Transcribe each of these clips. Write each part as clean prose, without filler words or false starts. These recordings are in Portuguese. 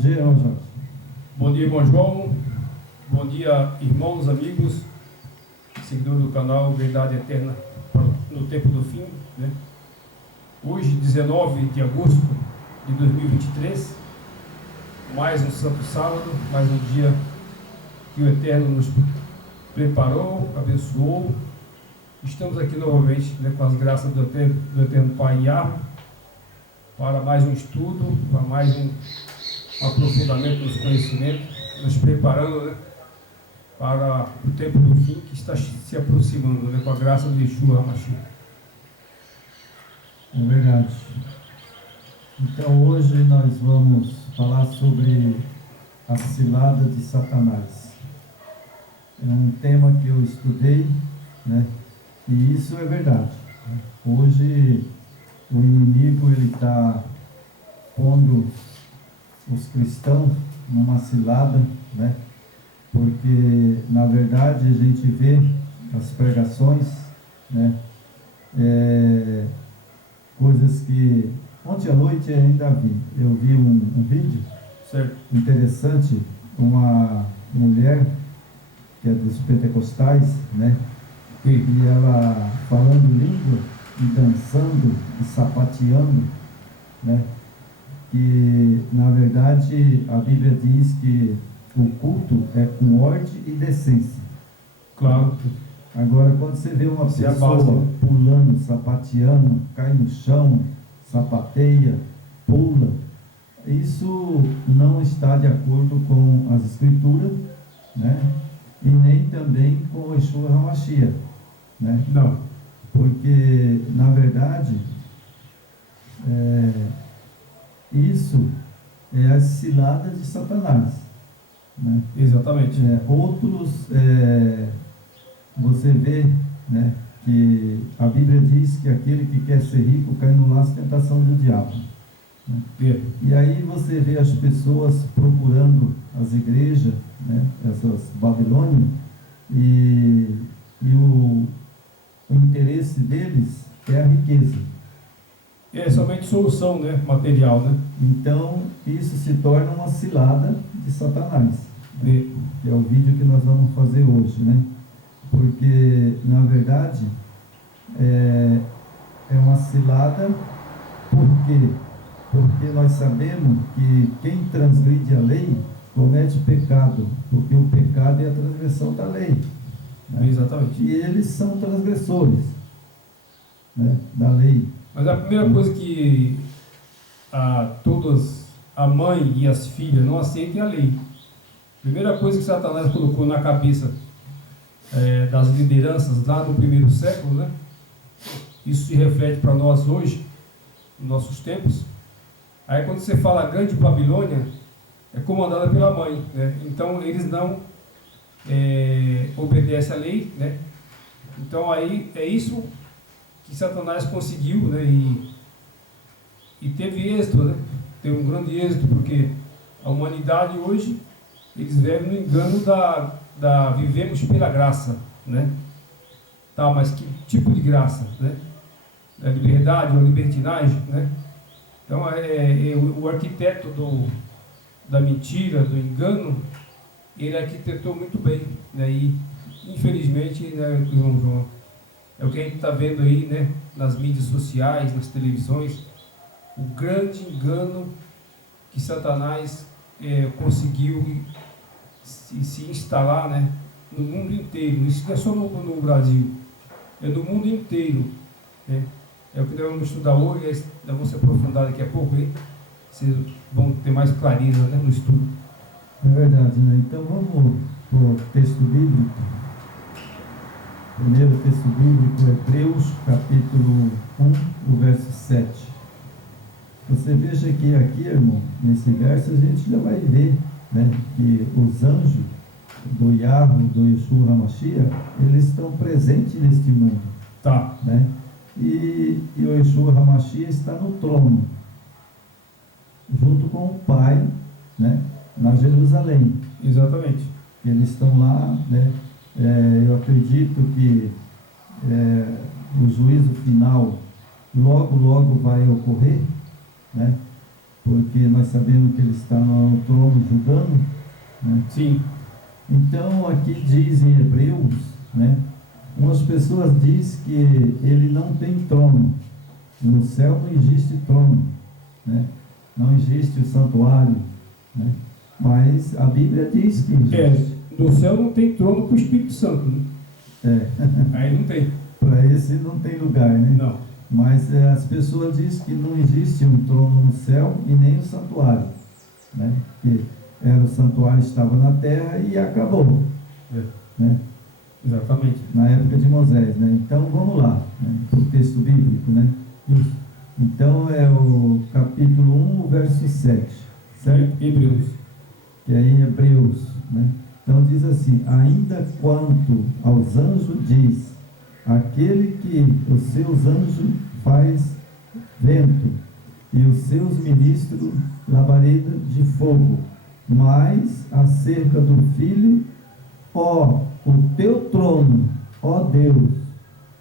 dia, irmão Jorge. Bom dia, irmão João. Bom dia, irmãos, amigos, seguidores do canal Verdade Eterna no Tempo do Fim, né? Hoje, 19 de agosto de 2023, mais um santo sábado, mais um dia que o Eterno nos preparou, abençoou. Estamos aqui novamente, né, com as graças do Eterno Pai Yahweh, para mais um estudo, para mais um aprofundamento dos conhecimentos, nos preparando, né, para o tempo do fim que está se aproximando, né, com a graça de Yeshua HaMashiach. É verdade. Então hoje nós vamos falar sobre a cilada de Satanás. É um tema que eu estudei, né? E isso é verdade. Hoje o inimigo ele está pondo os cristãos numa cilada, né? Porque na verdade a gente vê as pregações, né? Coisas que ontem à noite ainda vi. Eu vi um vídeo Certo. interessante, uma mulher que é dos pentecostais, né? E ela falando língua e dançando e sapateando, né? Que na verdade a Bíblia diz que o culto é com ordem e decência. Claro. Agora, quando você vê uma Se é a pessoa base. pulando, sapateando, cai no chão, sapateia, pula, isso não está de acordo com as Escrituras, né? E nem também com o Yeshua HaMashiach, né? Não. Porque, na verdade, isso é a cilada de Satanás, né? Exatamente. Outros, você vê, né, que a Bíblia diz que aquele que quer ser rico cai no laço de tentação do diabo, né? E aí você vê as pessoas procurando as igrejas, né, essas Babilônias, e o interesse deles é a riqueza. É somente solução, né, material, né? Então isso se torna uma cilada de Satanás, É. que é o vídeo que nós vamos fazer hoje, né? Porque na verdade é uma cilada. Por quê? Porque nós sabemos que quem transgride a lei comete pecado, porque o pecado é a transgressão da lei, né? Exatamente. E eles são transgressores, né, da lei. Mas a primeira coisa que a mãe e as filhas não aceitem é a lei. A primeira coisa que Satanás colocou na cabeça das lideranças lá no primeiro século, né? Isso se reflete para nós hoje, nos nossos tempos. Aí quando você fala a Grande Babilônia, é comandada pela mãe, né? Então eles não obedecem à lei, né? Então aí é isso que Satanás conseguiu, né? E teve êxito, né? Teve um grande êxito, porque a humanidade hoje, eles vivem no engano da vivemos pela graça, né? Tá, mas que tipo de graça, né? A liberdade ou libertinagem, né? Então o arquiteto da mentira, do engano, ele arquitetou muito bem, né? E infelizmente, né, irmão João, é o que a gente está vendo aí, né, nas mídias sociais, nas televisões, o grande engano que Satanás conseguiu se instalar, né, no mundo inteiro. Isso não é só no Brasil, é no mundo inteiro, né? É o que nós vamos estudar hoje, nós vamos se aprofundar daqui a pouco, hein? Vocês vão ter mais clareza, né, no estudo. É verdade, né? Então vamos para o texto bíblico. Primeiro texto bíblico, Hebreus, capítulo 1, o verso 7. Você veja que aqui, irmão, nesse verso a gente já vai ver, né, que os anjos do Yahweh, do Yeshua HaMashiach, eles estão presentes neste mundo. Tá. Né? E o Yeshua HaMashiach está no trono, junto com o Pai, né, na Jerusalém. Exatamente. Eles estão lá, né? Eu acredito que o juízo final logo vai ocorrer, né? porque nós sabemos que ele está no trono julgando, né? Sim. Então aqui diz em Hebreus, né? Umas pessoas dizem que ele não tem trono. No céu não existe trono, né? Não existe o santuário, né? Mas a Bíblia diz que existe. No céu não tem trono para o Espírito Santo, né? Aí não tem. Para esse não tem lugar, né? Não. Mas as pessoas dizem que não existe um trono no céu e nem o santuário, né? Que o santuário estava na terra e acabou, né? Exatamente. Na época de Moisés, né? Então vamos lá, né? O texto bíblico, né? Isso. Então é o capítulo 1, verso 7, certo? Hebreus. Que é em Hebreus, né? Então diz assim: ainda quanto aos anjos diz, aquele que os seus anjos faz vento e os seus ministros labareda de fogo, mas acerca do Filho, ó, o teu trono, ó Deus,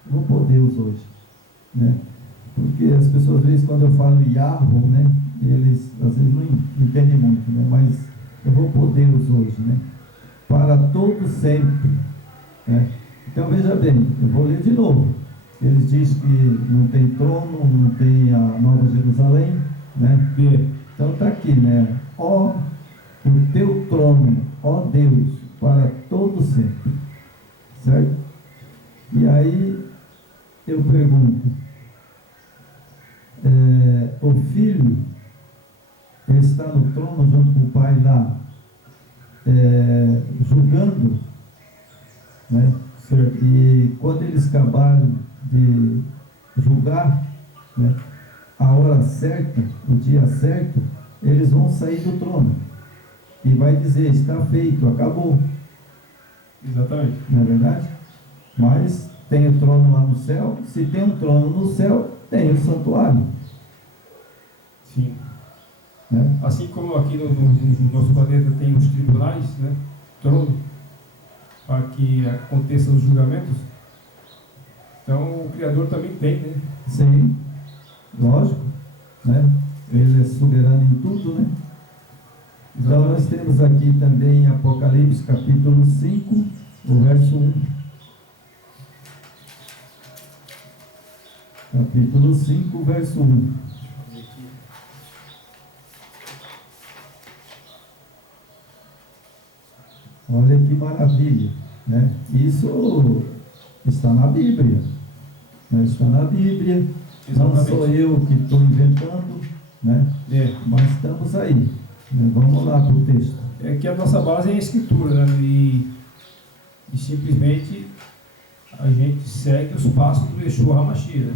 vou pôr Deus hoje, né? Porque as pessoas, às vezes, quando eu falo Yahweh, né, eles às vezes não entendem muito, né? Mas eu vou pôr Deus hoje, né? Para todo sempre, né? Então veja bem, eu vou ler de novo. Eles dizem que não tem trono, não tem a Nova Jerusalém, né? Então está aqui, né? Ó, o teu trono, ó Deus, para todo sempre, certo? E aí eu pergunto, o Filho está no trono junto com o Pai lá, julgando, né? Certo. E quando eles acabarem de julgar, né, a hora certa, o dia certo, eles vão sair do trono e vai dizer: está feito, acabou. Exatamente. Não é verdade? Mas tem o trono lá no céu. Se tem um trono no céu, tem o santuário. Sim. Né? Assim como aqui no nosso planeta tem os tribunais, né? Trono, para que aconteçam os julgamentos. Então o Criador também tem, né? Sim, lógico, né? Ele é soberano em tudo, né? Então nós temos aqui também Apocalipse capítulo 5, o verso 1. Capítulo 5, verso 1. Olha que maravilha, né? Isso está na Bíblia, né? Está na Bíblia. Não sou eu que estou inventando, né? Mas estamos aí, né? Vamos lá para o texto. É que a nossa base é a Escritura, né? E simplesmente a gente segue os passos do Yeshua HaMashiach, né?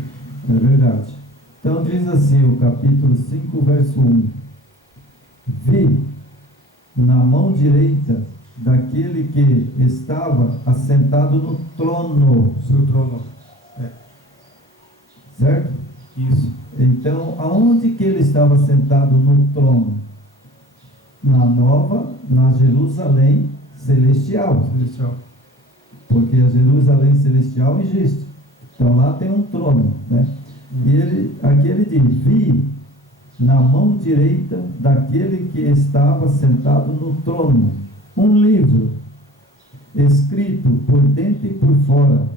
É verdade. Então diz assim o capítulo 5, verso 1. Vi na mão direita daquele que estava assentado no trono. Seu trono. Certo? Isso. Então, aonde que ele estava sentado no trono? Na Jerusalém celestial. Celestial. Porque a Jerusalém celestial existe. Então lá tem um trono, né? E aqui ele diz: vi na mão direita daquele que estava sentado no trono um livro escrito por dentro e por fora,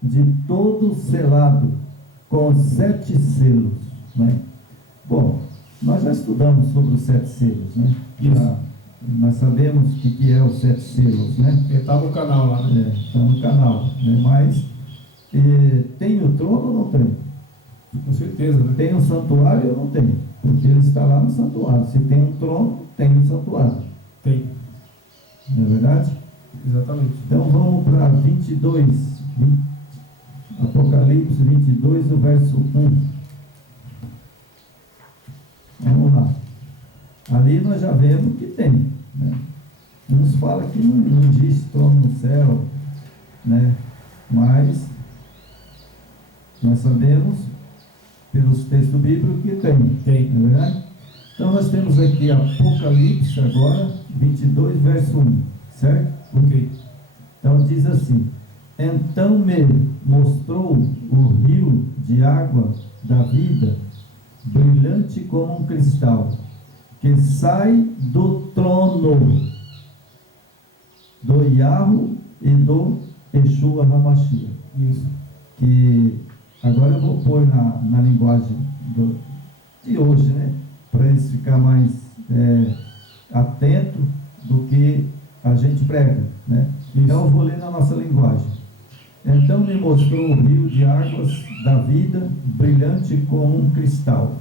de todo selado com 7 selos, né? Bom, nós já estudamos sobre os 7 selos, né? Nós sabemos o que é os 7 selos, né? Está no canal lá, né? Está no canal, né? Mas tem o trono ou não tem? Com certeza, né? Tem um santuário ou não tem? Porque ele está lá no santuário. Se tem um trono, tem um santuário. Tem. Não é verdade? Exatamente. Então vamos para 22, Apocalipse 22, o verso 1. Vamos lá. Ali nós já vemos que tem, né? Uns falam que não existe trono no céu, né? Mas nós sabemos pelos textos bíblicos que tem, não é verdade? Então nós temos aqui Apocalipse agora 22, verso 1, certo? Ok. Então diz assim: então me mostrou o rio de água da vida, brilhante como um cristal, que sai do trono do Yahweh e do Yeshua HaMashiach. Isso. Que agora eu vou pôr na linguagem de hoje, né? Para eles ficar mais atento do que a gente prega, né? Então eu vou ler na nossa linguagem. Então me mostrou o rio de águas da vida, brilhante como um cristal,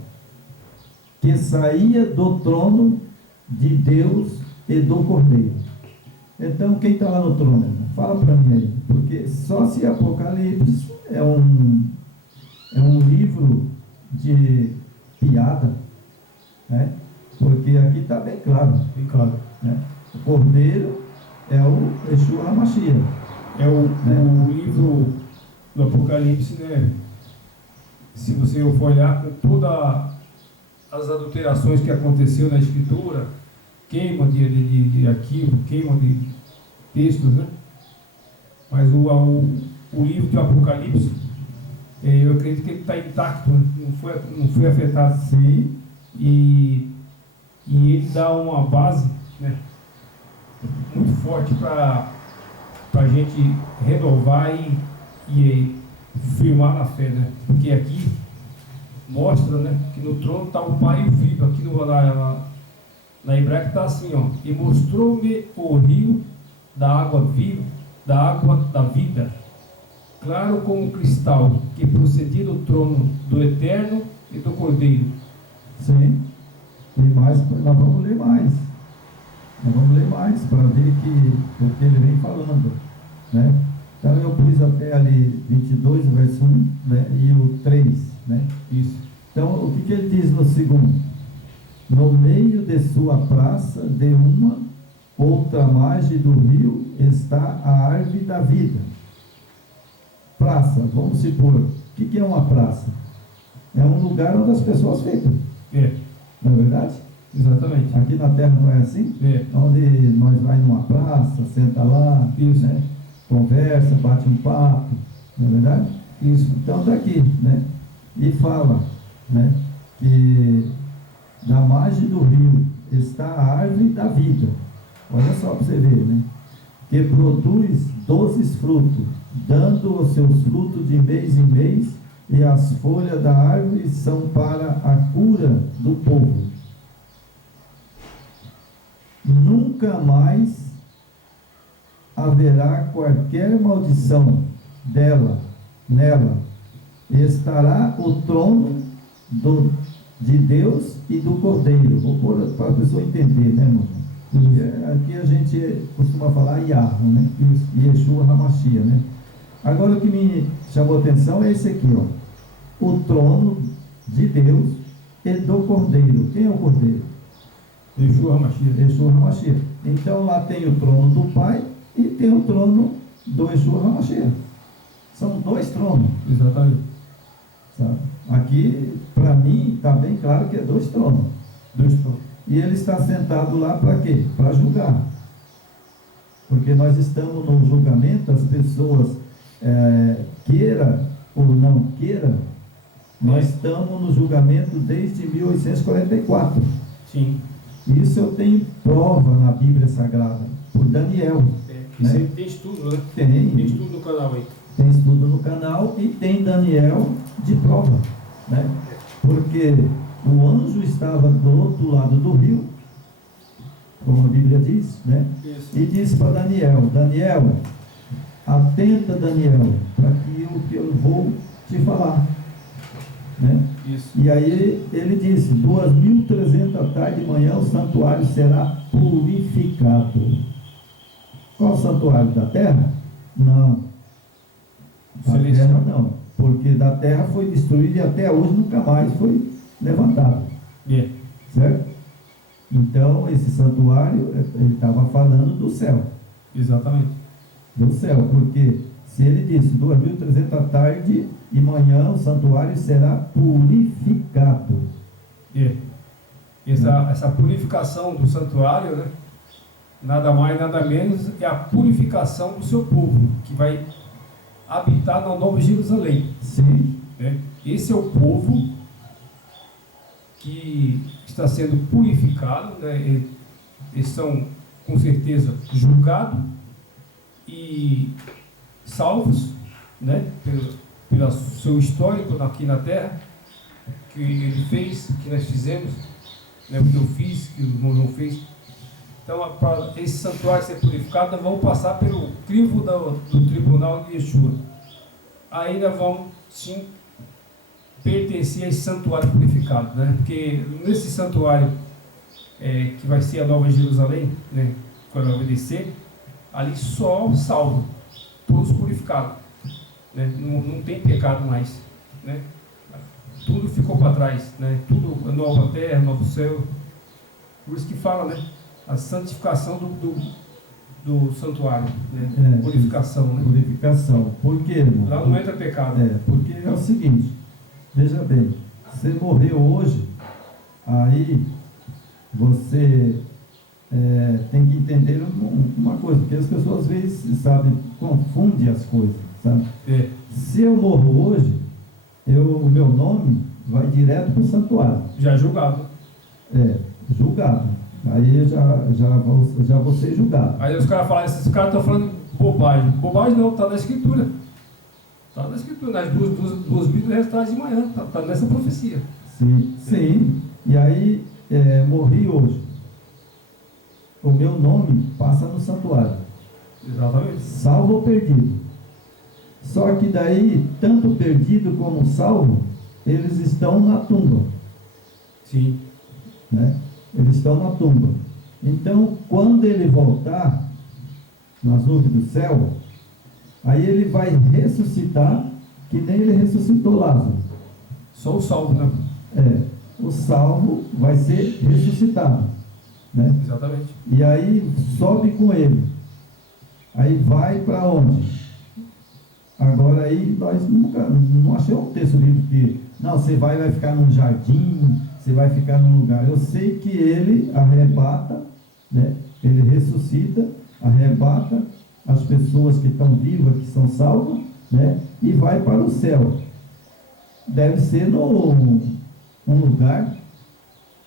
que saía do trono de Deus e do Cordeiro. Então quem está lá no trono? Fala para mim aí, porque só se Apocalipse é um livro de piada, né? Porque aqui está bem claro, né? O Cordeiro é o Yeshua HaMashiach. É o livro do Apocalipse, né? Se você for olhar com todas as adulterações que aconteceu na Escritura, queima de arquivo, queima de textos, né? Mas o livro do Apocalipse, eu acredito que ele está intacto, né? não foi afetado. Sim. E ele dá uma base, né, muito forte para a gente renovar e firmar na fé, né? Porque aqui mostra, né, que no trono está o Pai e o Filho. Aqui na hebraica está assim, ó: e mostrou-me o rio da água viva, da água da vida, claro como cristal, que procedia do trono do Eterno e do Cordeiro. Sim. E mais, nós vamos ler mais. Nós vamos ler mais para ver o que ele vem falando, né? Então eu pus até ali 22, verso 1, né? E o 3, né? Isso. Então o que ele diz no segundo? No meio de sua praça, de uma outra margem do rio, está a árvore da vida. Praça, vamos supor, o que é uma praça? É um lugar onde as pessoas ficam. Não é verdade? Exatamente. Aqui na terra não é assim? Onde nós vai numa praça, senta lá, isso, né? Conversa, bate um papo, não é verdade? Isso. Então está aqui, né? E fala, né, que na margem do rio está a árvore da vida. Olha só para você ver, né? Que produz 12 frutos, dando os seus frutos de mês em mês, e as folhas da árvore são para a cura do povo. Nunca mais haverá qualquer maldição nela. Estará o trono de Deus e do Cordeiro. Vou pôr para a pessoa entender, né, irmão? Aqui a gente costuma falar Yahweh, né? E Yeshua HaMashiach, né? Agora o que me chamou a atenção é esse aqui, ó. O trono de Deus e do Cordeiro. Quem é o Cordeiro? Yeshua HaMashiach. Yeshua HaMashiach. Então lá tem o trono do Pai e tem o trono do Yeshua HaMashiach. São dois tronos. Exatamente. Sabe? Aqui, para mim, está bem claro que é dois tronos. Dois tronos. E ele está sentado lá para quê? Para julgar. Porque nós estamos no julgamento, as pessoas queira ou não queira, nós estamos no julgamento desde 1844. Sim. Isso eu tenho prova na Bíblia Sagrada, por Daniel. Né? Tem estudo, né? Tem estudo no canal aí. Tem estudo no canal e tem Daniel de prova, né? Porque o anjo estava do outro lado do rio, como a Bíblia diz, né? Isso. E disse para Daniel: Daniel, atenta, Daniel, para que eu vou te falar, né? Isso. E aí ele disse: 2300 tarde e manhã o santuário será purificado. Qual o santuário? Da terra? Não. Da terra não, porque da terra foi destruída e até hoje nunca mais foi levantado. Certo? Então esse santuário, ele estava falando do céu. Exatamente. Do céu, porque se ele disse 2300 tarde e manhã o santuário será purificado. Essa purificação do santuário, né? Nada mais, nada menos é a purificação do seu povo, que vai habitar na Nova Jerusalém. Sim. Né? Esse é o povo que está sendo purificado, né? Eles são, com certeza, julgados e salvos, né? Pelo seu histórico aqui na Terra, que ele fez, que nós fizemos, né? O que eu fiz, que o irmão não fez. Então, para esse santuário ser purificado, nós vamos passar pelo crivo do tribunal de Yeshua. Aí nós vamos, sim, pertencer a esse santuário purificado, né? Porque nesse santuário, que vai ser a Nova Jerusalém, né? Quando obedecer, ali só salvo, todos purificados, né? Não tem pecado mais, né? Tudo ficou para trás, né? Tudo, nova terra, novo céu. Por isso que fala, né? A santificação do santuário, né? Purificação, né? Purificação. Por quê, irmão? Lá não entra pecado. Porque é o seguinte, veja bem, você morreu hoje, aí você tem que entender uma coisa, porque as pessoas às vezes, sabe, confundem as coisas, sabe? Se eu morro hoje, o meu nome vai direto para o santuário. Já é julgado. Julgado. Aí eu já vou ser julgado. Aí os caras falam, esses caras estão falando bobagem. Bobagem não, está na Escritura. Está na Escritura, nas duas Bíblias restadas de manhã. Está nessa profecia. Sim. E aí, morri hoje. O meu nome passa no santuário. Exatamente. Salvo ou perdido. Só que daí, tanto perdido como salvo, eles estão na tumba. Sim. Né? Eles estão na tumba. Então, quando ele voltar nas nuvens do céu, aí ele vai ressuscitar, que nem ele ressuscitou Lázaro. Só o salvo, né? O salvo vai ser ressuscitado, né? Exatamente. E aí sobe com ele. Aí vai para onde? Agora aí nós nunca, não achamos um texto bíblico que, não, você vai ficar num jardim, você vai ficar num lugar. Eu sei que ele arrebata, né? Ele ressuscita, arrebata as pessoas que estão vivas, que são salvas, né? E vai para o céu. Deve ser num lugar,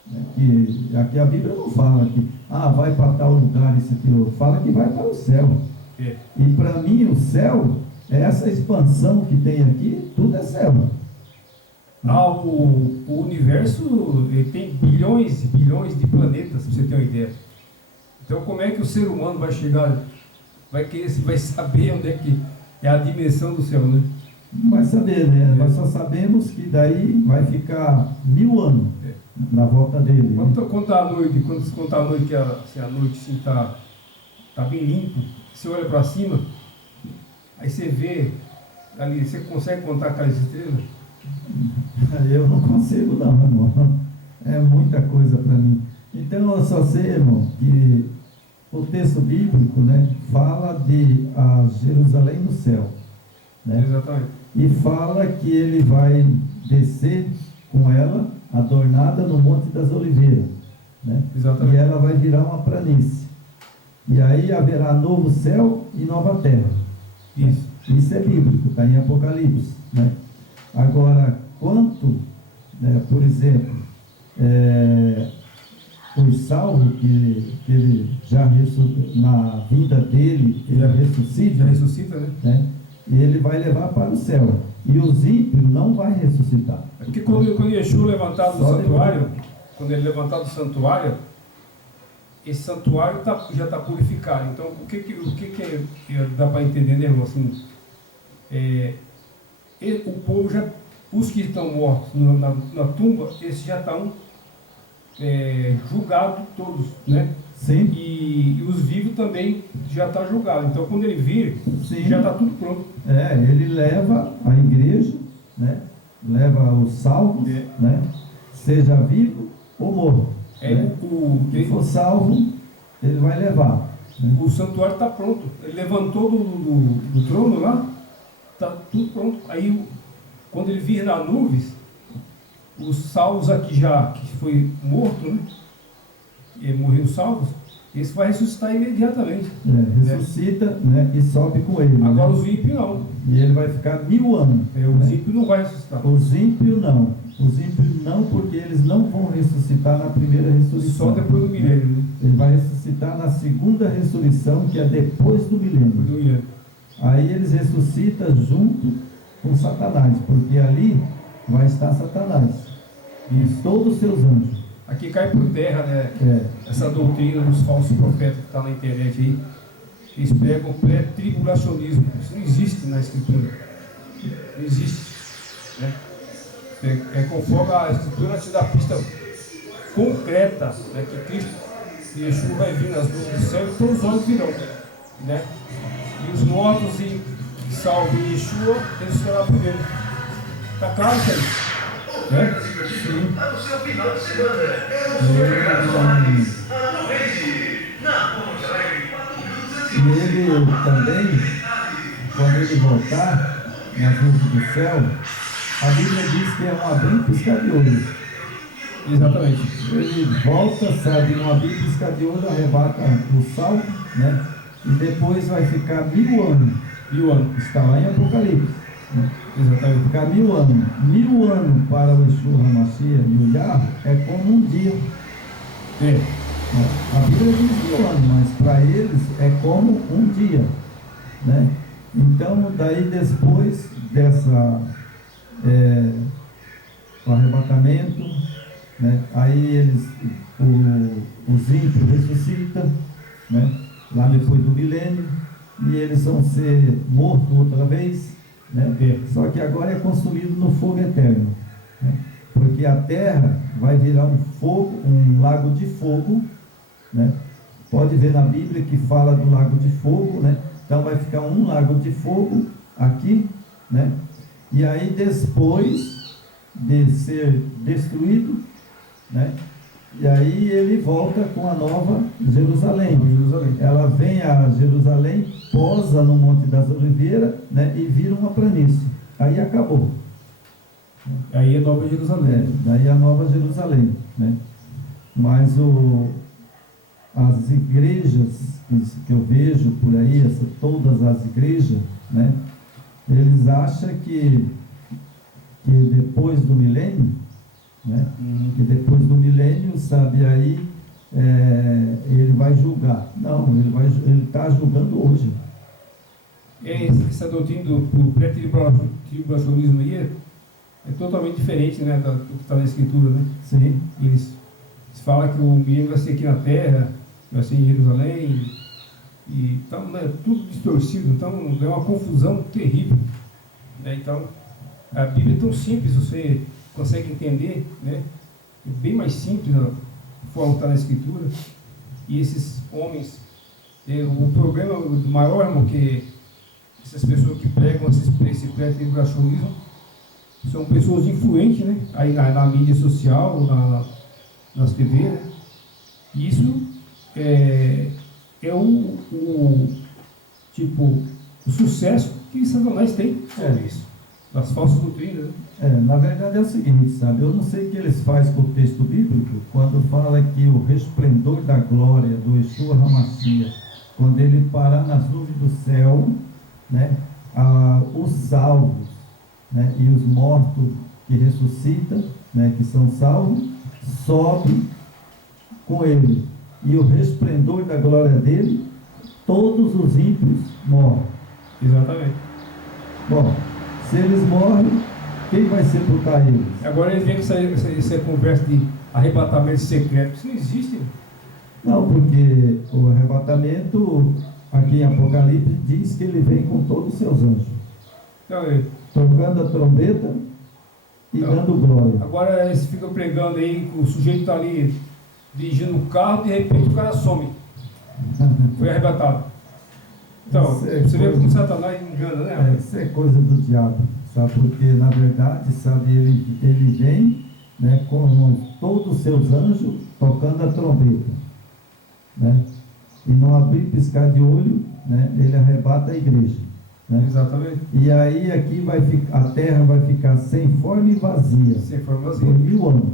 né? Que aqui a Bíblia não fala que vai para tal lugar, isso aqui, fala que vai para o céu. E para mim o céu é essa expansão que tem aqui, tudo é céu. O universo tem bilhões e bilhões de planetas, para você ter uma ideia. Então, como é que o ser humano vai chegar, vai saber onde é que é a dimensão do céu, né? Não vai saber, né? Nós só sabemos que daí vai ficar 1000 anos na volta dele. Quando tá a noite, que a noite assim, tá bem limpo, você olha para cima, aí você vê ali, você consegue contar aquelas estrelas? Eu não consigo não, irmão. É muita coisa para mim. Então eu só sei, irmão, que o texto bíblico, né, fala de Jerusalém no céu, né? Exatamente. E fala que ele vai descer com ela adornada no Monte das Oliveiras, né? Exatamente. E ela vai virar uma planície. E aí haverá novo céu e nova terra. Isso é bíblico, está em Apocalipse, né? Agora, quanto, né, por exemplo, os salvos que ele já na vida dele, ele ressuscita, né? E ele vai levar para o céu. E os ímpios não vai ressuscitar. Porque quando Yeshua levantado do santuário, quando ele levantado do santuário, esse santuário já está purificado. Então, o que dá para entender, né, irmão? Assim, o povo os que estão mortos na tumba, esses já estão julgados todos, né? Sim. E os vivos também já estão julgados. Então, quando ele vir, já está tudo pronto. Ele leva a igreja, né? Leva os salvos, né? Seja vivo ou morto. Quem for salvo, ele vai levar. Né? O santuário está pronto. Ele levantou do trono lá, está tudo pronto. Aí, quando ele vir nas nuvens, os salvos aqui que foi morto, né? E morreram salvos, esse vai ressuscitar imediatamente. Ressuscita, né? E sobe com ele. Agora, né? os ímpios não. E ele vai ficar 1000 anos. Os ímpios não vai ressuscitar. Os ímpios não. Os ímpios não, porque eles não vão ressuscitar na primeira ressurreição. Só depois do milênio, né? Ele vai ressuscitar na segunda ressurreição, que é depois do Depois milênio. do milênio. Aí eles ressuscitam junto com Satanás, porque ali vai estar Satanás e todos os seus anjos. Aqui cai por terra, né? Essa doutrina dos falsos profetas que está na internet aí. Eles pregam pré-tribulacionismo. Isso não existe na Escritura. Não existe. Né? Conforme a Escritura te dá pista concreta, né, que Cristo e Yeshua vai vir nas nuvens do céu e todos os olhos virão. Né? E os mortos e salvem Yeshua, eles serão primeiro. Está claro isso aí? Né? Sim. E ele também, quando ele voltar nas nuvens do céu, a Bíblia diz que é um abrir e piscar de olho. Exatamente. Ele volta, sabe, um abrir e piscar de olho, arrebata o salvo, né? E depois vai ficar 1000 anos. 1000 anos. Está lá em Apocalipse. Né? Exatamente. Ficar 1000 anos. 1000 anos para o Yeshua HaMashiach e o Yah é como um dia. É. A Bíblia diz 1000 anos, mas para eles é como um dia. Né? Então, daí depois dessa o arrebatamento, né? Aí eles, os ímpios ressuscitam, né? Lá depois do milênio, e eles vão ser mortos outra vez, né? Só que agora é consumido no fogo eterno, né? Porque a terra vai virar um fogo, um lago de fogo, né? Pode ver na Bíblia que fala do lago de fogo, né? Então vai ficar um lago de fogo aqui, né? E aí depois de ser destruído, né? E aí ele volta com a nova Jerusalém. Ela vem a Jerusalém, posa no Monte das Oliveiras, né? E vira uma planície. Aí acabou. Aí é Nova Jerusalém. Daí a Nova Jerusalém, né? Mas as igrejas que eu vejo por aí, todas as igrejas, né? Eles acham que depois do milênio, né? Que depois do milênio, sabe, aí ele vai julgar. Não, ele está julgando hoje. Essa doutrina do pré-tribulacionismo aí é totalmente diferente, né, do que está na Escritura, né? Sim. Eles falam que o milênio vai ser aqui na terra, vai ser em Jerusalém, e então, né, tudo distorcido, então é uma confusão terrível, né? Então a Bíblia é tão simples, você consegue entender, né? É bem mais simples a forma que está na Escritura. E esses homens, o problema maior, irmão, que essas pessoas que pregam esse pré-tribulacionismo são pessoas influentes, né? Aí na mídia social, nas TV, né? E isso é o sucesso que Satanás tem sobre isso, das falsas doutrinas, né? Na verdade é o seguinte, sabe, eu não sei o que eles fazem com o texto bíblico, quando fala que o resplendor da glória do Yeshua HaMashiach, quando ele parar nas nuvens do céu, né, os salvos, né, e os mortos que ressuscitam, né, que são salvos, sobem com ele, e o resplendor da glória dele, todos os ímpios morrem. Exatamente. Bom, se eles morrem, quem vai sepultar eles? Agora eles vêm com essa conversa de arrebatamento secreto. Isso não existe. Não, porque o arrebatamento, aqui em Apocalipse, diz que ele vem com todos os seus anjos. Então, tocando a trombeta e dando glória. Agora eles ficam pregando aí, o sujeito está ali dirigindo o carro, de repente o cara some. Foi arrebatado. Então, você vê como Satanás engana, né? Isso é coisa do diabo, sabe? Porque, na verdade, sabe, ele vem, né, com todos os seus anjos tocando a trombeta, né? E não abrir e piscar de olho, né, ele arrebata a igreja. Né? Exatamente. E aí aqui a terra vai ficar sem forma e vazia. Sem forma vazia. Por 1000 anos.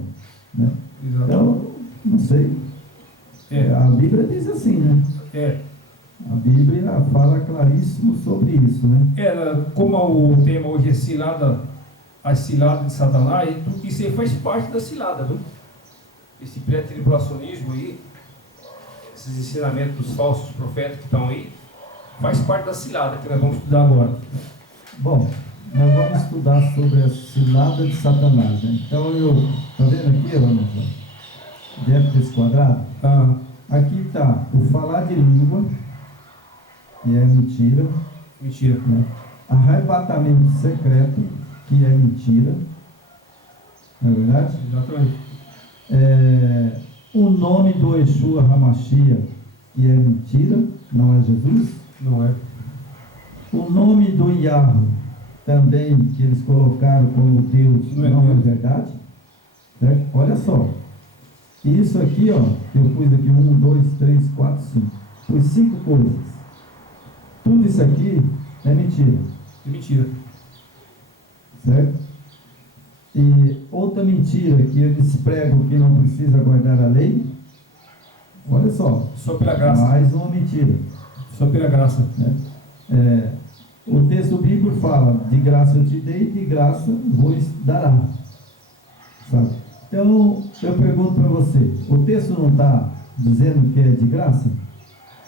Né? Exatamente. Então, não sei. A Bíblia diz assim, né? A Bíblia fala claríssimo sobre isso, né? Como o tema hoje é cilada as ciladas de Satanás, e isso aí faz parte da cilada, viu? Esse pré-tribulacionismo aí, esses ensinamentos dos falsos profetas que estão aí, faz parte da cilada que nós vamos estudar agora. Bom, nós vamos estudar sobre a cilada de Satanás, né? Então tá vendo aqui, irmão, dentro desse quadrado? Aqui está o falar de língua, que é mentira. Mentira. Né? Arrebatamento secreto, que é mentira. Não é verdade? Exatamente. O nome do Yeshua HaMashiach, que é mentira, não é Jesus. Não é. O nome do Yahweh, também, que eles colocaram como Deus, não é verdade. Certo? Olha só. Isso aqui, ó, eu pus aqui 1, 2, 3, 4, 5. Pus 5 coisas. Tudo isso aqui é mentira. É mentira. Certo? E outra mentira que eles pregam que não precisa guardar a lei. Olha só. Só pela graça. Mais uma mentira. Só pela graça. O texto bíblico fala: de graça eu te dei, de graça vos dará. Sabe? Então, eu pergunto para você, o texto não está dizendo que é de graça?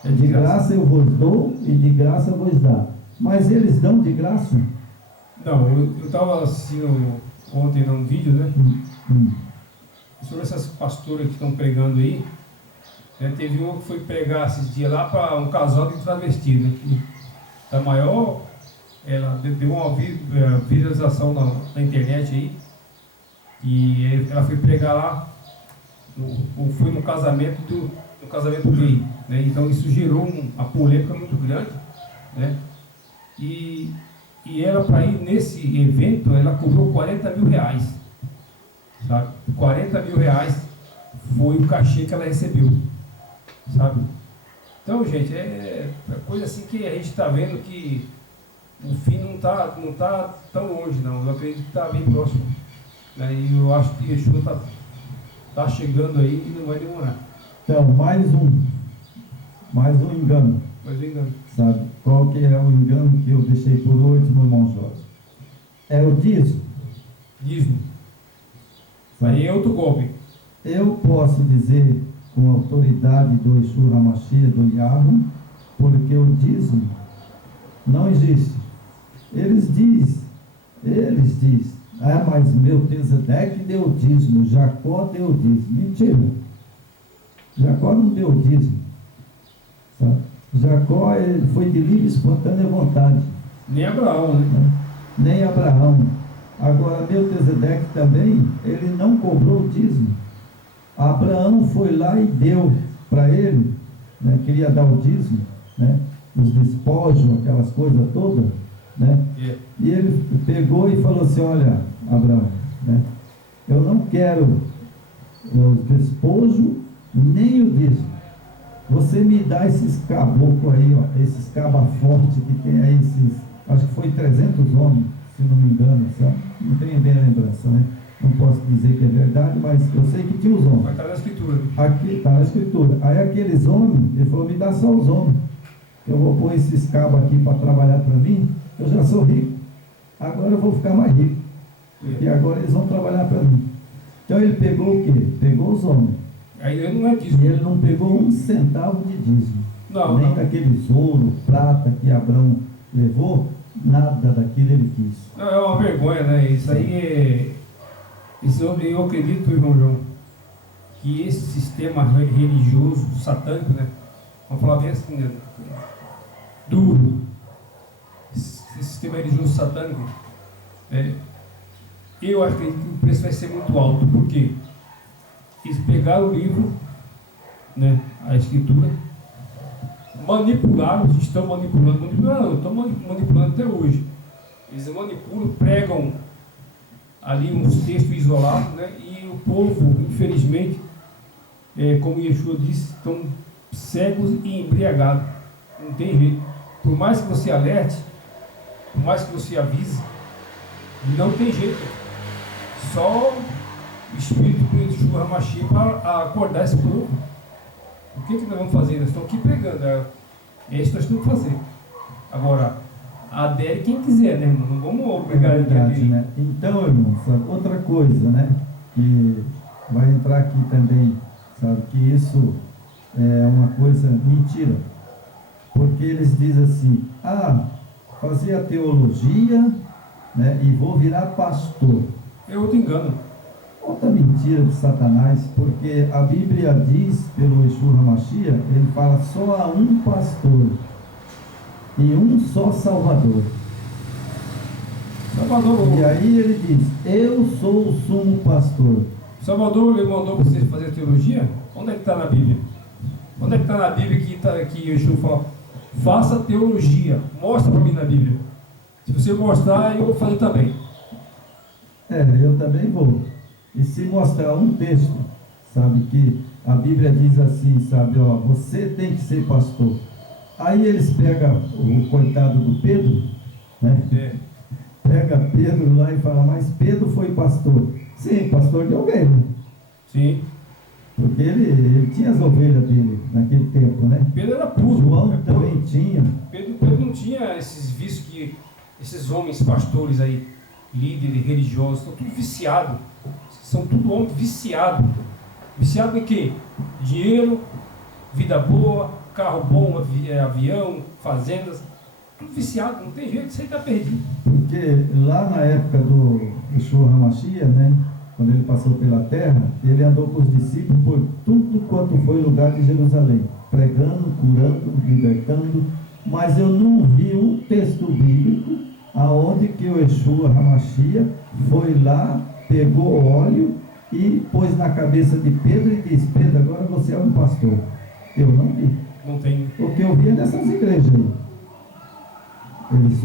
É de graça eu vos dou e de graça vos dá. Mas eles dão de graça? Não, eu estava assistindo ontem num vídeo, né? Sobre essas pastoras que estão pregando aí. Né? Teve uma que foi pregar esses dias lá para um casal de travesti, né? Da maior, ela deu uma viralização na internet aí. E ela foi pregar lá, foi no casamento gay, né? Então isso gerou uma polêmica muito grande, né? E ela, para ir nesse evento, ela cobrou 40 mil reais, sabe? 40 mil reais foi o cachê que ela recebeu, sabe? Então, gente, é coisa assim que a gente está vendo que o fim não tá tão longe, não. Eu acredito que está bem próximo. E eu acho que Yeshua está chegando aí e não vai demorar. Então, mais um engano. Mais um engano. Sabe? Qual que é o engano que eu deixei por último, irmão Jorge? É o dízimo. Dízimo. Aí é outro golpe. Eu posso dizer com a autoridade do Yeshua HaMashiach, do Yahweh, porque o dízimo não existe. Eles dizem, mas Melquisedeque deu dízimo, Jacó deu dízimo. Mentira. Jacó não deu dízimo. Sabe? Jacó foi de livre e espontânea vontade. Nem Abraão, né? Nem Abraão. Agora, Melquisedeque também, ele não cobrou dízimo. Abraão foi lá e deu para ele, né? Queria dar o dízimo, né? Os despojos, aquelas coisas todas, né? E ele pegou e falou assim: olha, Abraão, né? Eu não quero os despojos nem o dízimo. Você me dá esses caboclos aí, ó, esses cabas fortes que tem aí, acho que foi 300 homens, se não me engano, sabe? Não tenho bem a lembrança, né? Não posso dizer que é verdade, mas eu sei que tinha os homens. Mas está na escritura. Aqui está na escritura. Aí aqueles homens, ele falou: me dá só os homens. Eu vou pôr esses cabos aqui para trabalhar para mim, eu já sou rico. Agora eu vou ficar mais rico. E agora eles vão trabalhar para mim. Então ele pegou o quê? Pegou os homens. Aí ele não é dízimo. E ele não pegou um centavo de dízimo. Não, nem não. daqueles ouro, prata que Abraão levou, nada daquilo ele quis. Não, é uma vergonha, né? Isso aí é... eu acredito, irmão João, que esse sistema religioso, satânico, né? Vamos falar bem assim, né? Duro. Esse sistema religioso satânico, eu acredito que o preço vai ser muito alto. Por quê? Eles pegaram o livro, né, a escritura, manipularam, estão manipulando, estão manipulando até hoje. Eles manipulam, pregam ali uns textos isolados, né, e o povo, infelizmente, como Yeshua disse, estão cegos e embriagados. Não tem jeito. Por mais que você alerte, por mais que você avise, não tem jeito. Só o Espírito do Yeshua HaMashiach para acordar esse povo. O que nós vamos fazer? Nós estamos aqui pregando. É isso que nós temos que fazer. Agora, a adere quem quiser, né, irmão? Não vamos obrigar ninguém a aderir. né? Então, irmão, sabe, outra coisa, né? Que vai entrar aqui também, sabe? Que isso é uma coisa mentira. Porque eles dizem assim, fazer a teologia, né? E vou virar pastor. É outro engano. Outra mentira de Satanás, porque a Bíblia diz, pelo Yeshua HaMashiach, ele fala só há um pastor e um só Salvador. Salvador, E aí ele diz, eu sou o sumo pastor. Salvador, ele mandou você fazer teologia? Onde é que está na Bíblia? Onde é que está na Bíblia que Yeshua fala, faça teologia, mostra para mim na Bíblia. Se você mostrar, eu vou fazer também. Eu também vou. E se mostrar um texto, sabe, que a Bíblia diz assim, sabe, você tem que ser pastor. Aí eles pegam o coitado do Pedro, né? Pega Pedro lá e fala, mas Pedro foi pastor. Sim, pastor de ovelha. Sim. Porque ele tinha as ovelhas dele naquele tempo, né? Pedro era puro. João também tinha. Pedro não tinha esses vícios que esses homens pastores aí, líderes religiosos, estão tudo viciados. São tudo homens viciados. Viciado em quê? Dinheiro, vida boa, carro bom, avião, fazendas. Tudo viciado, não tem jeito, você está perdido. Porque lá na época do Yeshua HaMashiach, né? Quando ele passou pela terra, ele andou com os discípulos por tudo quanto foi lugar de Jerusalém, pregando, curando, libertando, mas eu não vi um texto bíblico aonde que o Yeshua HaMashiach foi lá, pegou óleo e pôs na cabeça de Pedro e disse, Pedro, agora você é um pastor. Eu não vi. Não tem. O que eu vi é nessas igrejas aí. Eles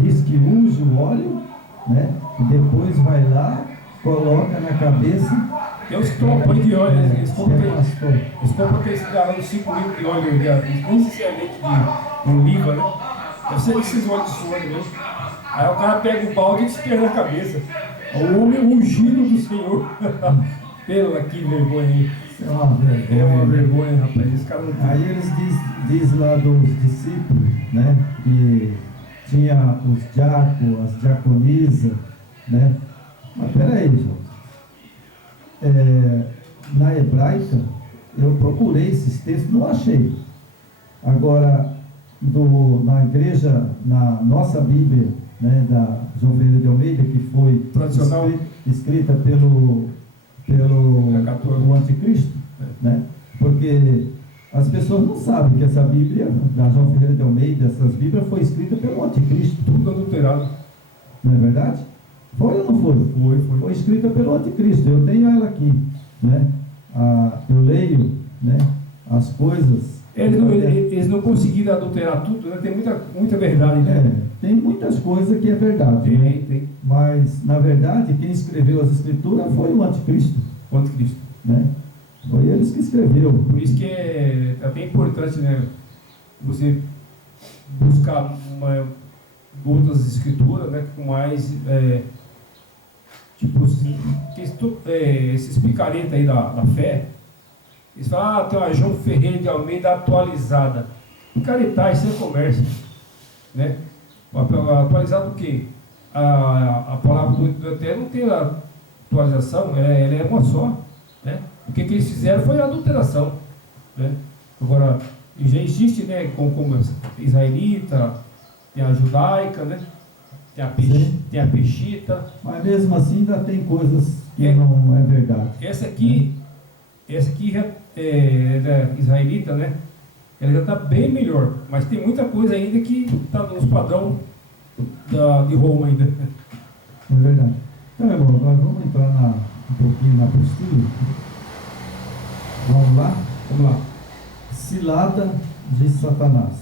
diz que unge o óleo, né? E depois vai lá, coloca na cabeça. Tem uns que tomam banho de óleo, eles compram pastor. aqueles galão de 5 litros de óleo, nem sinceramente de oliva, né? Deve ser esses óleos de suor mesmo. Aí o cara pega o balde e espirra na cabeça. O homem ungido do Senhor. Pela que vergonha aí. É uma vergonha. É uma vergonha, rapaz. Esse cara não tem. Aí eles diz lá dos discípulos, né? Que tinha os diáconos, as diaconisas, né? Mas peraí, gente. Na hebraica, eu procurei esses textos, não achei. Agora, na igreja, na nossa Bíblia, né, da João Ferreira de Almeida, que foi tradicional, escrita pelo o anticristo, né? Porque as pessoas não sabem que essa Bíblia, da João Ferreira de Almeida, essas Bíblias foi escrita pelo anticristo. Tudo adulterado. Não é verdade? Foi ou não foi? Foi escrita pelo anticristo. Eu tenho ela aqui, né? Eu leio, né, as coisas. Eles não conseguiram adulterar tudo, né? Tem muita verdade, né? Tem muitas coisas que é verdade. Tem. Mas, na verdade, quem escreveu as escrituras foi o anticristo. O anticristo. Né? Foi eles que escreveu. Por isso que é até importante, né? Você buscar outras escrituras, né? Com mais tipo assim, esses picaretas aí da fé. Eles falam, tem uma João Ferreira de Almeida atualizada. Picaretar, isso é comércio, né? Atualizado o quê? A palavra do Eterno não tem atualização, ela é uma só, né? O que eles fizeram foi a adulteração, né? Agora, já existe, né? Como israelita, tem a judaica, né? Tem a peshita. Mas mesmo assim ainda tem coisas que não é verdade. Essa aqui é israelita, né? Ela já está bem melhor, mas tem muita coisa ainda que está nos padrão de Roma ainda. É verdade. Então, irmão, nós vamos entrar um pouquinho na postura. Vamos lá? Cilada de Satanás.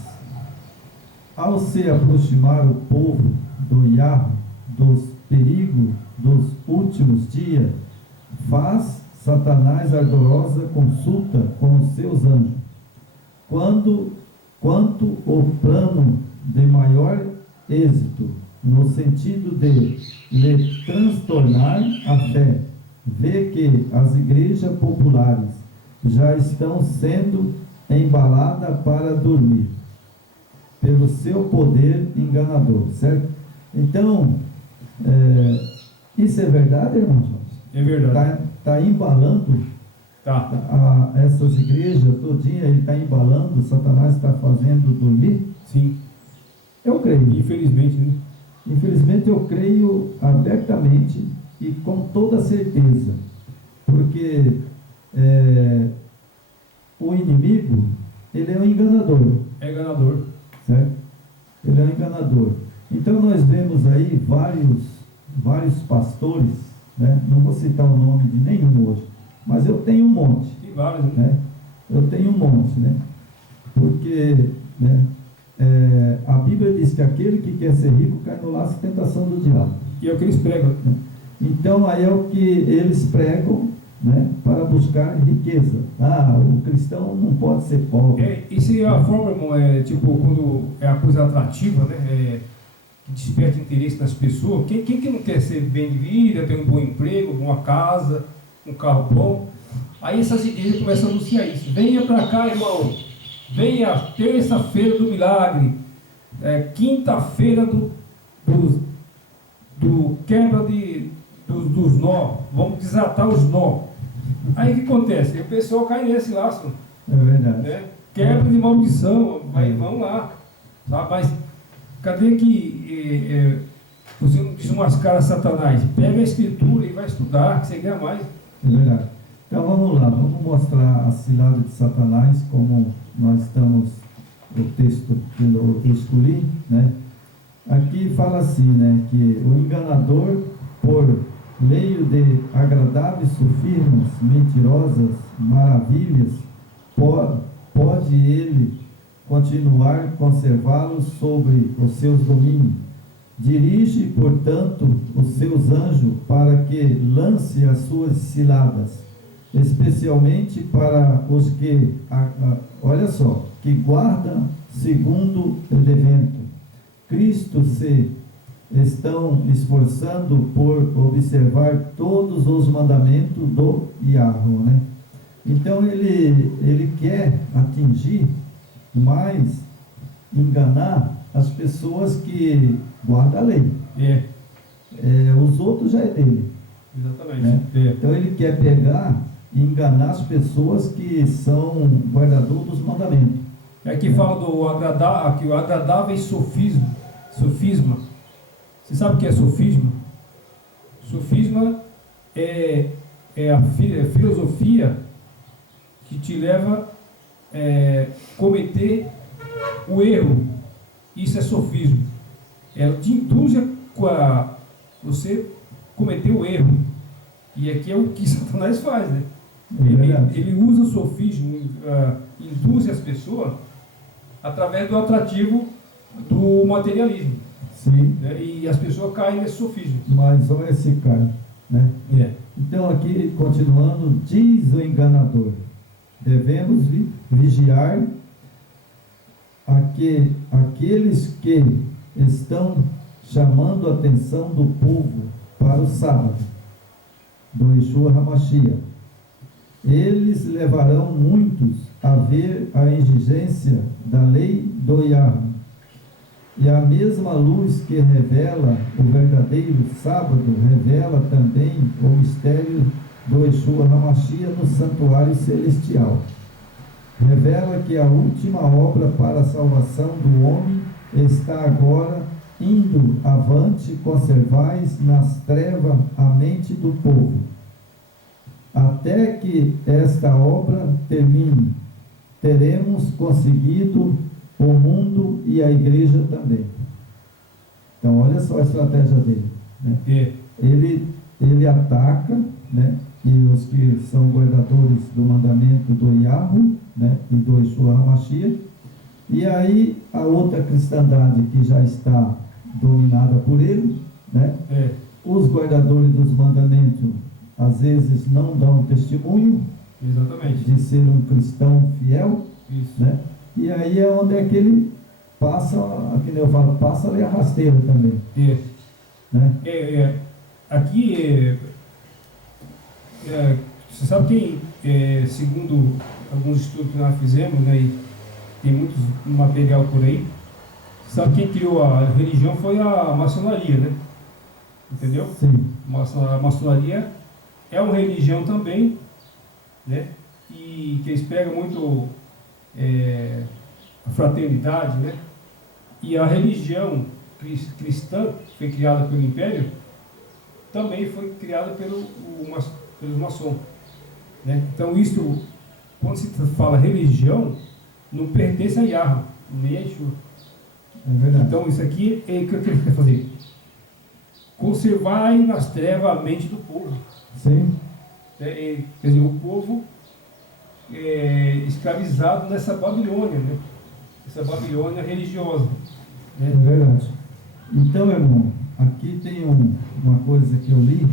Ao se aproximar o povo do Yahvé, dos perigos dos últimos dias, faz Satanás ardorosa consulta com os seus anjos. Quanto o plano de maior êxito, no sentido de lhe transtornar a fé, vê que as igrejas populares já estão sendo embaladas para dormir. pelo seu poder enganador, certo? Então, isso é verdade, irmãos? É verdade. Tá embalando essas igrejas todinha, ele está embalando, Satanás está fazendo dormir? Sim. Eu creio. Infelizmente, né? Infelizmente eu creio abertamente e com toda certeza, porque o inimigo, ele é um enganador. É enganador. Certo? Ele é um enganador. Então nós vemos aí vários pastores, né? Não vou citar o nome de nenhum hoje, mas eu tenho um monte. Tem vários, né? Eu tenho um monte, né? Porque, né, a Bíblia diz que aquele que quer ser rico cai no laço de tentação do diabo. E é o que eles pregam. Né? Então aí é o que eles pregam, né, para buscar riqueza. O cristão não pode ser pobre. Isso é a forma, irmão, tipo, quando é a coisa atrativa, né, que desperta interesse nas pessoas. Quem que não quer ser bem de vida, ter um bom emprego, uma casa, um carro bom? Aí essas igrejas começam a anunciar isso. Venha para cá, irmão. Venha terça-feira do milagre, quinta-feira do quebra dos nó. Vamos desatar os nó. Aí o que acontece? O pessoal cai nesse laço. É verdade. Né? Quebra de maldição, vamos lá. Sabe? Mas cadê que você não desmascara Satanás? Pega a escritura e vai estudar, que você ganha mais. É verdade. Então vamos lá, vamos mostrar a cilada de Satanás, como nós estamos, o texto que eu escolhi, né? Aqui fala assim, né, que o enganador, por meio de agradáveis sofismas, mentirosas maravilhas, pode ele continuar conservá-los sobre os seus domínios. Dirige, portanto, os seus anjos para que lance as suas ciladas, especialmente para os que, olha só, que guardam segundo o evento. Cristo se estão esforçando por observar todos os mandamentos do Yahweh, né? Então ele quer atingir, mas enganar as pessoas que guardam a lei. Os outros já é dele. Exatamente. Né? Então ele quer pegar e enganar as pessoas que são guardadores dos mandamentos. Aqui fala do agradável sofisma. Você sabe o que é sofisma? Sofisma é a filosofia que te leva a cometer o erro. Isso é sofismo. Ela te induz a você cometer o erro. E aqui é o que Satanás faz, né? Ele usa o sofismo, induz as pessoas através do atrativo do materialismo. Sim. Né? E as pessoas caem nesse sofismo. Mas olha esse cara, né? Então aqui, continuando, diz o enganador: devemos vigiar aqueles que estão chamando a atenção do povo para o sábado do Yeshua HaMashiach. Eles levarão muitos a ver a exigência da lei do Yahweh. E a mesma luz que revela o verdadeiro sábado, revela também o mistério do Yeshua HaMashiach no santuário celestial. Revela que a última obra para a salvação do homem está agora indo avante, conservais nas trevas a mente do povo, até que esta obra termine. Teremos conseguido o mundo e a igreja também. Então olha só a estratégia dele, né? Ele ataca, né, e os que são guardadores do mandamento do Yahweh, né, e do Yeshua HaMashiach. E aí a outra cristandade que já está dominada por ele, né? Os guardadores dos mandamentos às vezes não dão testemunho. Exatamente. De ser um cristão fiel. Isso. Né? E aí é onde é que ele passa, que eu falo, passa ali a rasteira também. Né? Aqui, você sabe que, segundo alguns estudos que nós fizemos, né, e tem muito material por aí, Sabe quem criou a religião foi a maçonaria, né? Entendeu? Sim. A maçonaria é uma religião também, né? E que eles pegam muito a fraternidade, né? E a religião cristã, que foi criada pelo Império, também foi criada pelos maçons, né? Então isso, quando se fala religião, não pertence a Yahweh, nem a Yeshua. É verdade. Então isso aqui é o que ele quer fazer. Conservar nas trevas a mente do povo. Sim. Quer dizer, o povo escravizado nessa Babilônia, né? Essa Babilônia religiosa. É verdade. Então, irmão, aqui tem uma coisa que eu li,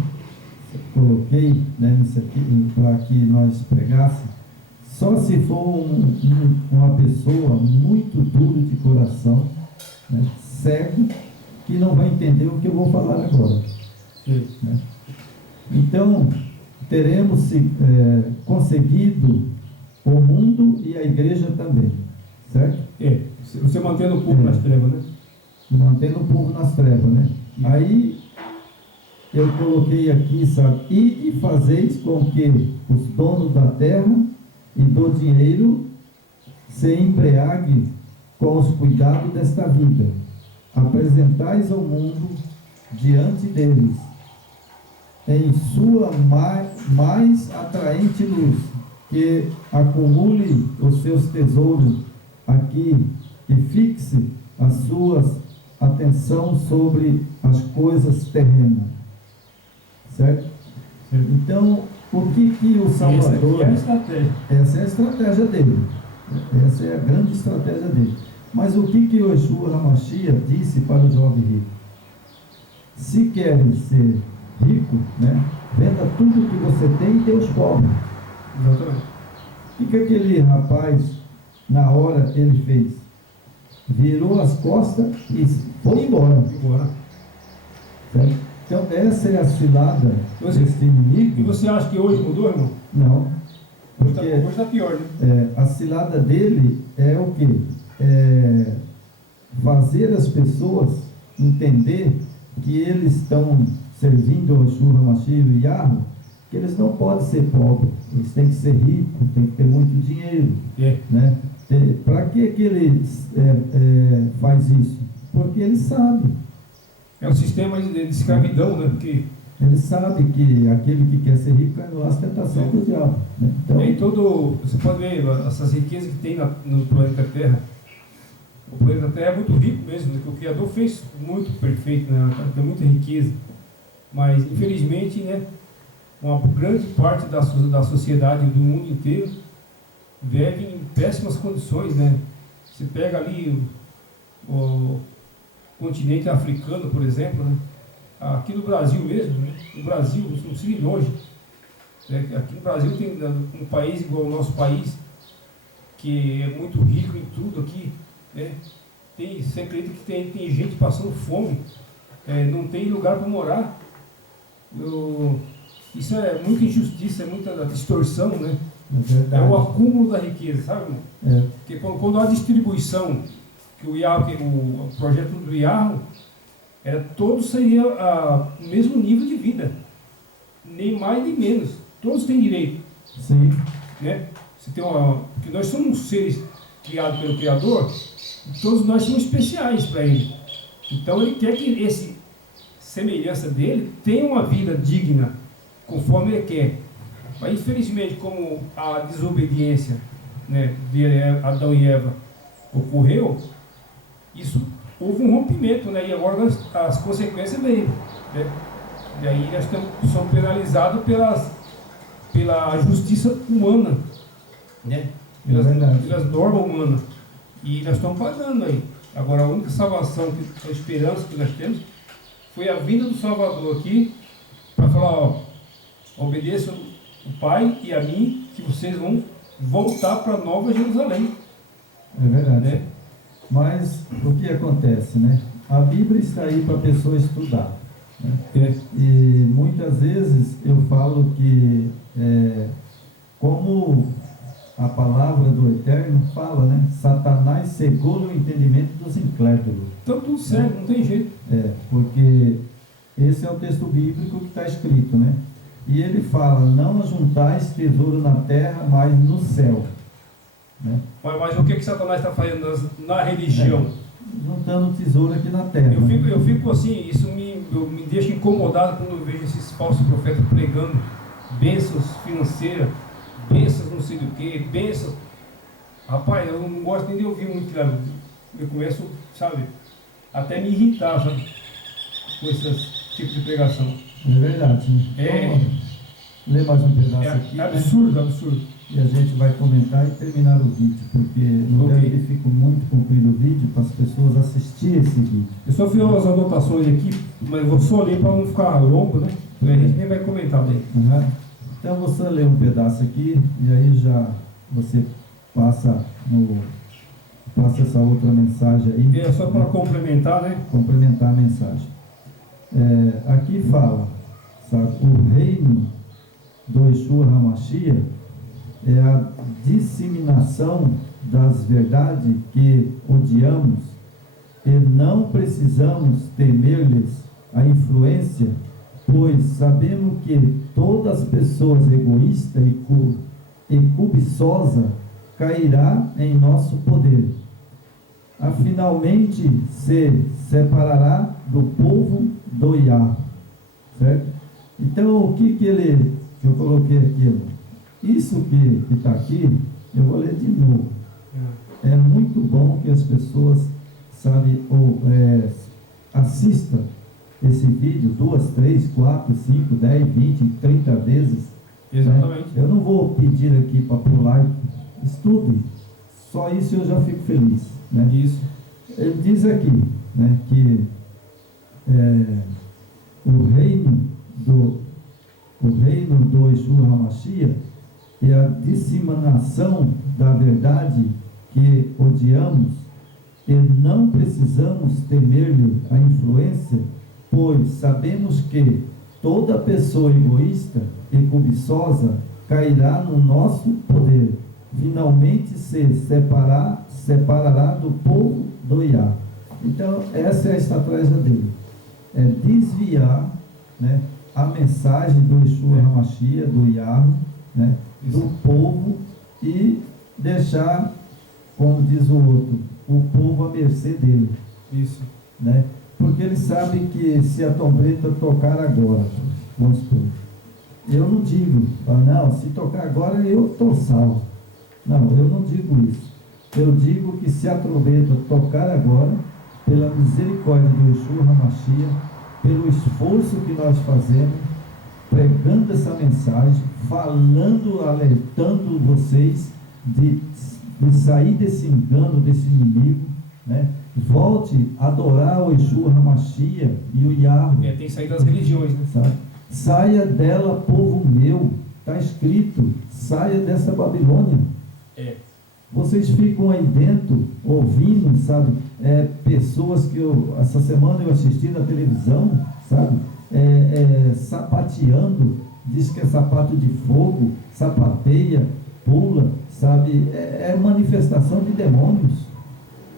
coloquei, né, nisso aqui, para que nós pregássemos. Só se for uma pessoa muito dura de coração, né, cego, que não vai entender o que eu vou falar agora. Sim. Né? Então, teremos conseguido o mundo e a igreja também, certo? Você mantendo o povo nas trevas, né? Mantendo o povo nas trevas, né? Aí, eu coloquei aqui, sabe? E fazeis com que os donos da terra e do dinheiro se embriaguem com os cuidados desta vida. Apresentais ao mundo diante deles em sua mais atraente luz, que acumule os seus tesouros aqui e fixe as suas atenção sobre as coisas terrenas, certo? Então, o que o Salvador... Essa é a estratégia dele. Essa é a grande estratégia dele. Mas o que o Yeshua HaMashiach disse para o jovem rico? Se queres ser rico, né, venda tudo que você tem e dê aos pobres. Exatamente. O que aquele rapaz, na hora, ele fez? Virou as costas e foi embora. Certo? Então, essa é a cilada desse inimigo. E você acha que hoje mudou, irmão? Não. Porque Hoje está pior, né? a cilada dele é o quê? Fazer as pessoas entender que eles estão servindo ao Yeshua HaMashiach e Yahweh, que eles não podem ser pobres, eles têm que ser ricos, têm que ter muito dinheiro. Né? Para que ele faz isso? Porque ele sabe. É um sistema de escravidão, né? Porque ele sabe que aquele que quer ser rico cai no laço da tentação do diabo. Né? Então, você pode ver essas riquezas que tem no planeta Terra. O planeta Terra é muito rico mesmo, né? Que o Criador fez muito perfeito, né? Tem muita riqueza. Mas, infelizmente, né, uma grande parte da sociedade do mundo inteiro vive em péssimas condições, né? Você pega ali o continente africano, por exemplo, né? Aqui no Brasil mesmo, né? No Brasil, não precisa ir longe. Aqui no Brasil tem um país igual ao nosso país, que é muito rico em tudo aqui, né? Você acredita que tem gente passando fome, não tem lugar para morar. Isso é muita injustiça, é muita distorção, né? É o acúmulo da riqueza, sabe, irmão? Porque quando há distribuição, que o projeto do Yahweh todos seriam o mesmo nível de vida, nem mais nem menos, todos têm direito. Sim. Né? Porque nós somos seres criados pelo Criador, e todos nós somos especiais para Ele. Então Ele quer que esse semelhança dele tenha uma vida digna, conforme Ele quer. Mas infelizmente, como a desobediência, né, de Adão e Eva ocorreu, houve um rompimento, né, e agora as consequências veio. Né? E aí nós somos penalizados pela justiça humana, né? pelas normas humanas. E nós estamos pagando aí. Agora a única salvação, a esperança que nós temos, foi a vinda do Salvador aqui, para falar, obedeçam o Pai e a mim, que vocês vão voltar para Nova Jerusalém. É verdade. Né? Mas o que acontece, né? A Bíblia está aí para a pessoa estudar. Né? E muitas vezes eu falo que como a palavra do Eterno fala, né? Satanás cegou o entendimento dos incrédulos. Então tudo certo, não tem jeito. Porque esse é o texto bíblico que está escrito, né? E ele fala, não ajuntais tesouro na terra, mas no céu. Né? Mas o que Satanás está fazendo na religião? Juntando tesouro aqui na terra. Eu fico assim, isso me deixa incomodado quando eu vejo esses falsos profetas pregando bênçãos financeiras, bênçãos não sei do que, bênçãos. Rapaz, eu não gosto nem de ouvir muito, cara. Eu começo, sabe, até me irritar, sabe, com esses tipos de pregação. É verdade, né? Vamos ler mais um pedaço aqui. É absurdo, né? absurdo. E a gente vai comentar e terminar o vídeo, porque não quero que fique muito comprido o vídeo para as pessoas assistirem esse vídeo. Eu só fiz as anotações aqui, mas vou só ler para não ficar longo, né? A gente nem vai comentar daí. Uhum. Então você lê um pedaço aqui e aí já você passa essa outra mensagem aí. É só para complementar, né? Complementar a mensagem. Aqui fala, sabe, o reino do Yeshua HaMashiach é a disseminação das verdades que odiamos e não precisamos temer-lhes a influência, pois sabemos que todas as pessoas egoístas e cobiçosas cairá em nosso poder. Finalmente se separará do povo do Iá. Certo? Então, o que eu coloquei aqui? Isso que está aqui, eu vou ler de novo. É muito bom que as pessoas, sabe, assistam esse vídeo 2, 3, 4, 5, 10, 20, 30 vezes. Exatamente. Né? Eu não vou pedir aqui para pular, estude. Só isso eu já fico feliz. Né? Isso. Ele diz aqui, né, que o reino do Yeshua HaMashiach é a disseminação da verdade que odiamos e não precisamos temer-lhe a influência, pois sabemos que toda pessoa egoísta e cobiçosa cairá no nosso poder. Finalmente se separará do povo do Iá. Então, essa é a estratégia dele. É desviar, né, a mensagem do Yeshua HaMashiach, do Yahweh, né, do povo, e deixar, como diz o outro, o povo à mercê dele. Isso. Né? Porque ele sabe que se a trombeta tocar agora, vamos supor, eu não digo, não, se tocar agora eu estou salvo. Não, eu não digo isso. Eu digo que se a trombeta tocar agora, pela misericórdia do Yeshua HaMashiach, pelo esforço que nós fazemos, pregando essa mensagem, falando, alertando vocês de sair desse engano, desse inimigo, né? Volte a adorar o Yeshua HaMashiach e o Yahweh. Tem que sair das religiões, né? Sabe? Saia dela, povo meu. Está escrito, saia dessa Babilônia. Vocês ficam aí dentro, ouvindo, sabe, pessoas que essa semana eu assisti na televisão, sabe, sapateando, diz que é sapato de fogo, sapateia, pula, sabe, é manifestação de demônios.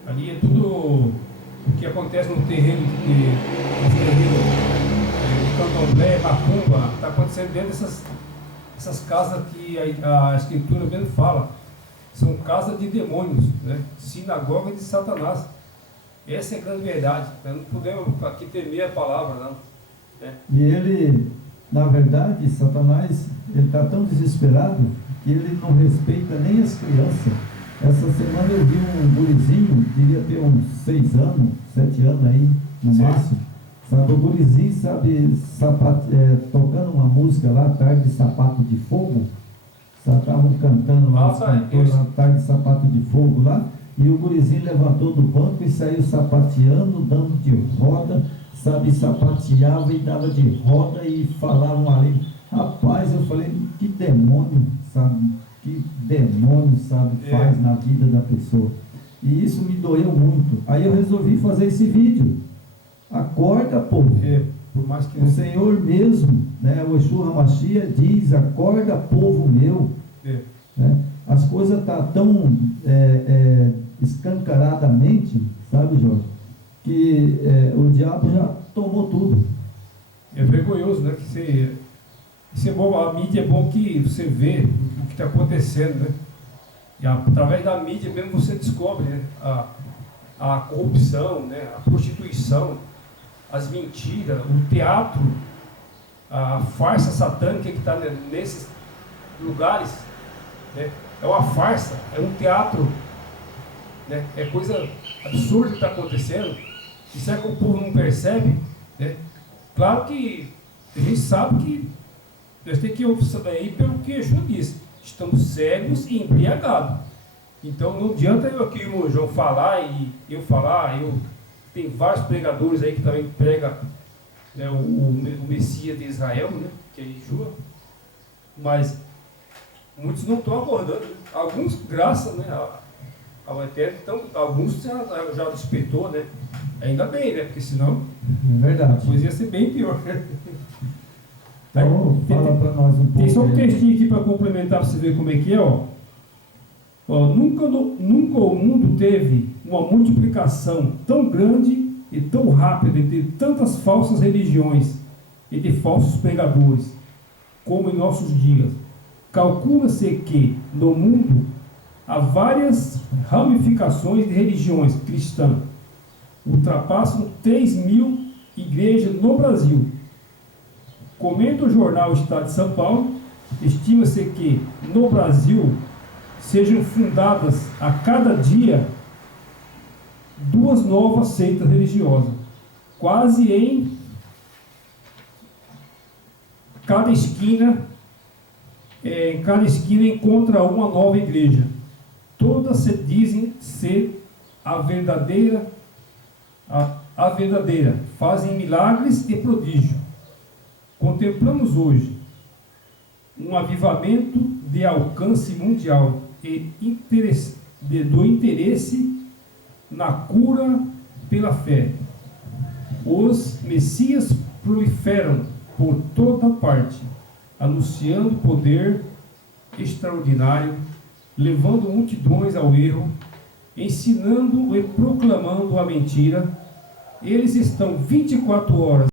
Ali é tudo o que acontece no terreno de candomblé, macumba, está acontecendo dentro dessas casas que a Escritura mesmo fala. São casas de demônios, né? Sinagoga de Satanás. Essa é a grande verdade. Nós não podemos aqui temer a palavra, não. E ele, na verdade, Satanás, ele está tão desesperado que ele não respeita nem as crianças. Essa semana eu vi um gurizinho, devia ter uns 6 anos, 7 anos aí, no máximo. Sabe, o gurizinho, sabe, tocando uma música lá, tarde de sapato de fogo. Estavam cantando lá, tarde de sapato de fogo lá, e o gurizinho levantou do banco e saiu sapateando, dando de roda, sabe, sapateava e dava de roda e falavam ali. Rapaz, eu falei, que demônio, sabe, faz na vida da pessoa. E isso me doeu muito. Aí eu resolvi fazer esse vídeo. Acorda, povo. Por mais que o Senhor mesmo, né, o Yeshua HaMashiach diz, acorda, povo meu. É. Né? as coisas estão tão escancaradamente, sabe, Jorge, que o diabo já tomou tudo. É vergonhoso, né? Isso é bom, a mídia é bom que você vê o que está acontecendo, né? E através da mídia mesmo você descobre, né? A corrupção, né? A prostituição, as mentiras, o teatro, a farsa satânica que está nesses lugares, né? É uma farsa, é um teatro, né? É coisa absurda que está acontecendo. E será que o povo não percebe, né? Claro que a gente sabe que nós temos que ir pelo que Jesus disse: estamos cegos e embriagados. Então não adianta eu aqui, irmão João, falar e eu falar. Tem vários pregadores aí que também pregam, né, o Messias de Israel, né, que é Yeshua, mas muitos não estão abordando. Alguns, graças, né, ao Eterno, então, alguns já despertou, né? Ainda bem, né? Porque senão é verdade. a coisa ia ser bem pior. Então, fala para nós um pouco. Tem só um textinho aqui para complementar, para você ver como é que é, ó. Nunca o mundo teve uma multiplicação tão grande e tão rápida de tantas falsas religiões e de falsos pregadores como em nossos dias. Calcula-se que no mundo há várias ramificações de religiões cristãs. Ultrapassam 3.000 igrejas no Brasil. Comenta o jornal Estado de São Paulo, estima-se que no Brasil sejam fundadas a cada dia 2 novas seitas religiosas, quase em cada esquina. Em cada esquina encontra uma nova igreja. Todas se dizem ser a verdadeira, fazem milagres e prodígio. Contemplamos hoje um avivamento de alcance mundial e do interesse na cura pela fé. Os Messias proliferam por toda parte, anunciando poder extraordinário, levando multidões ao erro, ensinando e proclamando a mentira. Eles estão 24 horas